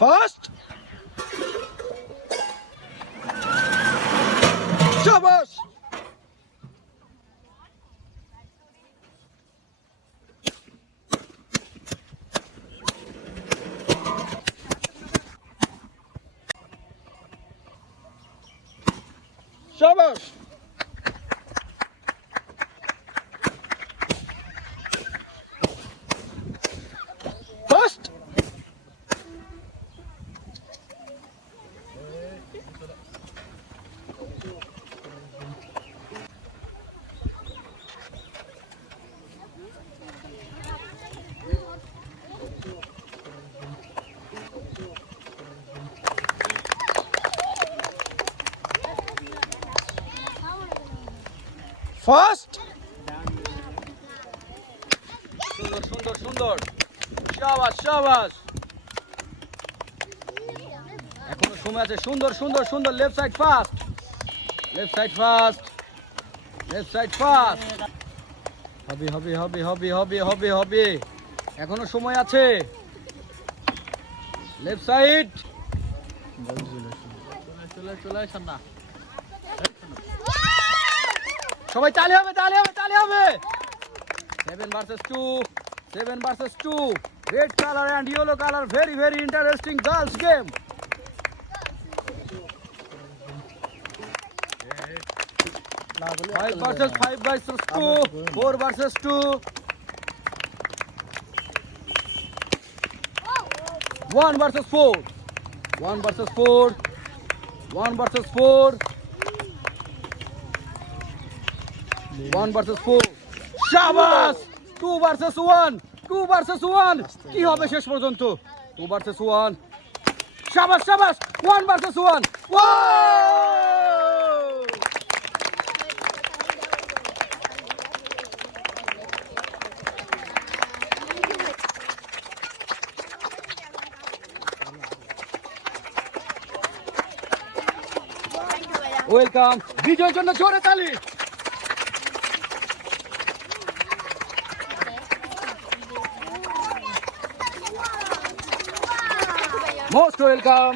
ফার্স্ট শাবাশ শাবাশ first first সুন্দর সুন্দর সুন্দর শাবাশ শাবাশ এখনো সময় আছে সুন্দর সুন্দর সুন্দর left side fast left side fast left side fast হবে হবে হবে হবে হবে হবে হবে এখনো সময় আছে লেফট সাইড চলে চলে সান্না সবাই তালি হবে তালি হবে তালি হবে 7 ভার্সেস 2 7 ভার্সেস 2 red colour and yellow colour very very interesting girls game 5 versus 5 versus 2 4 versus 2 1 versus 4 1 versus 4 1 versus 4 1 versus 4 শাবাশ 2 versus 1 2 versus 1 কি হবে শেষ পর্যন্ত 2 versus 1 শাবাশ শাবাশ 1 versus 1 ওয়াও ওয়েলকাম বিজয়ের জন্য জোরে তালি মোস্ট ওয়েলকাম